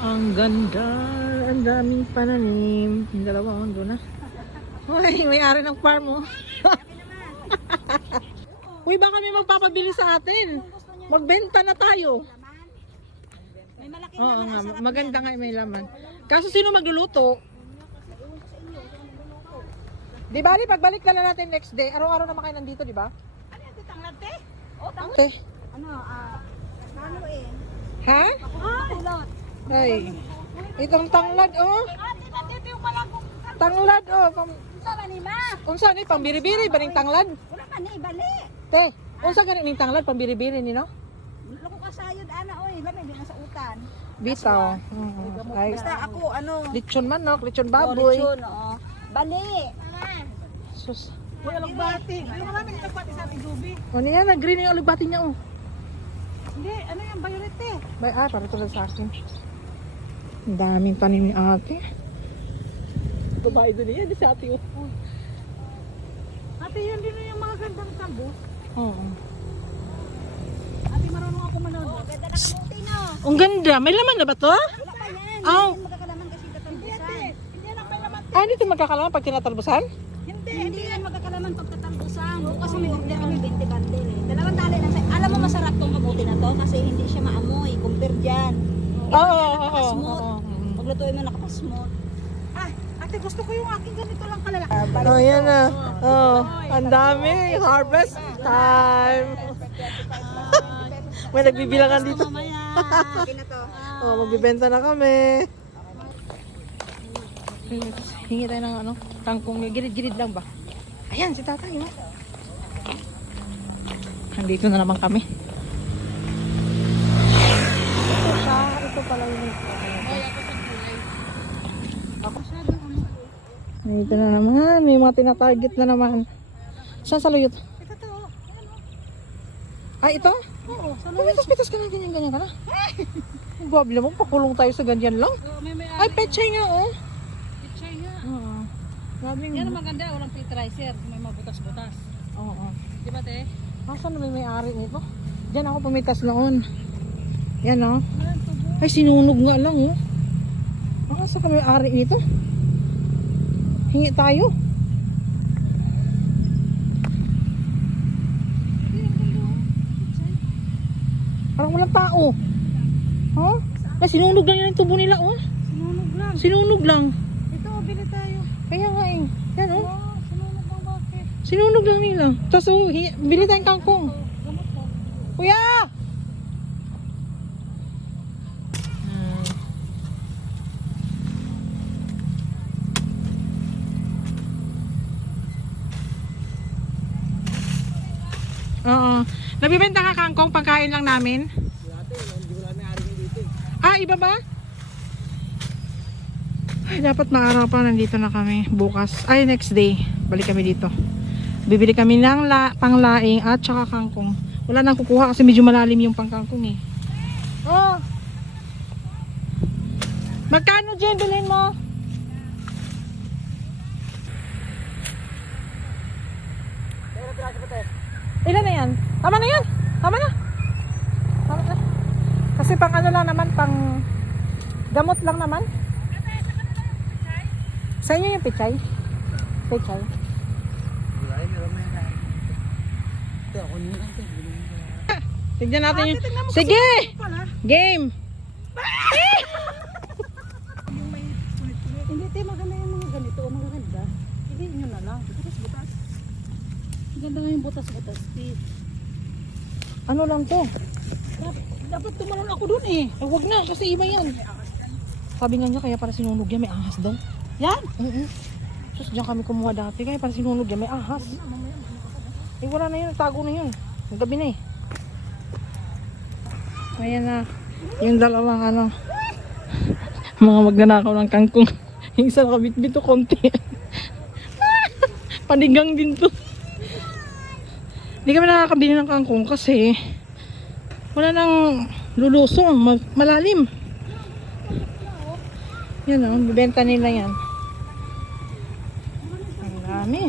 Ang ganda. Ang daming pananim. Yung dalawa doon na. Uy, may-ari ng farm mo. Uy, baka may magpapabili sa atin. Magbenta na tayo. May malaking Oo laman. nga, Ang sarap maganda yan. nga may laman. Kaso sino magluluto? Di ba, pagbalik na lang natin next day. Araw-araw naman kayo nandito, di ba? Ano yan? Tanglad, te? O, tanglad. Te. Ano, ano eh? Ha? Kulot. Ay. Itong tanglad, oh. Ate, yung malagong. Tanglad, oh. Unsa man ni ma? Unsa ni pambiri-biri ba ning tanglad? Wala man ni, bali. Te, unsa gani ning tanglad pambiri-biri ni no? Loko ka sayod, ana, oy. Lamay, di na sa utan. Bitaw. Ay, Basta ako, ano. lechon manok, lechon baboy. Lechon, oo. Bali. Sus. Uy, alugbati. Ano nga namin alugbati sa ating Juby? O niya na green yung alugbati niya, oh. Hindi, ano yung violet, te? Bay, para tulad sa akin. Ang daming tanim ni ate. Babae doon yan, di sa ate, oh. Ate, yan din yung mga gandang tambos. Oo. Ate, marunong ako manood. Ganda na kamuti, no? Ang ganda. May laman na ba to? Wala pa yan. Aw. Hindi magkakalaman kasi tatalbusan. Hindi yan ang may laman. Ah, hindi ito magkakalaman pag tinatalbusan? Hindi yan magkakalaman pag tatalbusan. Kasi may order kami 20 bundle eh. Dalawang tali lang sa'yo. Alam mo masarap tong kamuti na to kasi hindi siya maamoy. Compare dyan. Oo. Nakapasmooth. Paglutuin mo nakapasmooth. Ay, ate gusto ko yung aking ganito lang kalalaki. Oh, yan na. Oh, ang dami. Harvest time. May nagbibilangan dito. Mamaya. Sige na to. Oh, magbibenta na kami. Hingi tayo ng ano, kangkong. Girid-girid lang ba? Ayan, si tatay, oh. Nandito na naman kami. Ito siya. Ito pala yung ako. Dito na naman. May mga tinatarget na naman. Saan sa luyot? Ito to. Ay, ito? Oo, sa Pitas-pitas ka na, ganyan-ganyan ka na. Ang babi naman, pakulong tayo sa ganyan lang. may Ay, pechay nga, oh. picture nga. Oo. Grabing. Yan ang maganda, walang filterizer, may mabutas-butas. Oo. Di ba, te? Asan na may-ari nito? Diyan ako pumitas noon. Yan, oh. Ayan, tubo. Ay, sinunog nga lang, oh. Asa ka may-ari nito? Hingi tayo. Parang walang tao. Huh? Ay, sinunog lang yan yung tubo nila, oh. Sinunog lang. Sinunog lang. Ito, bili tayo. Kaya nga, eh. Yan, oh. Oo, sinunog lang bakit? Sinunog lang nila. Tapos, oh, bili tayong kangkong. Gamot ko. Kuya! Oo. Nabibenta ka kangkong, pagkain lang namin? Ah, iba ba? Ay, dapat maaraw pa, nandito na kami. Bukas, ay next day, balik kami dito. Bibili kami ng panglaing at saka kangkong. Wala nang kukuha kasi medyo malalim yung pangkangkong eh. Oh! Magkano dyan bilhin mo? Ilan na yan? Tama na yan. Tama na. Tama na. Kasi pang ano lang naman, pang gamot lang naman. Sa inyo yung pichay? Pichay. Tignan natin yung... Sige! Game! Hindi, te, maganda yung mga ganito. Mga ganda. Piliin nyo na lang. Butas-butas. Ganda nga yung butas-butas, te. Ano lang to? Dapat tumalon ako dun eh. Eh, wag na, kasi iba yan. Sabi nga niya, kaya para sinunog yan, may ahas daw. Yan. Sus, diyan kami kumuha dati, kaya para sinunog yan, may ahas. Eh, wala na yun, tago na yun. Ang gabi na eh. Ayan na, yung dalawang ano, mga magnanakaw ng kangkong. Yung isa nakabit-bit to konti. Panigang din to. Hindi kami nakakabili ng kangkong kasi wala nang lulusong, malalim. Yan o, bibenta nila yan. Ang dami.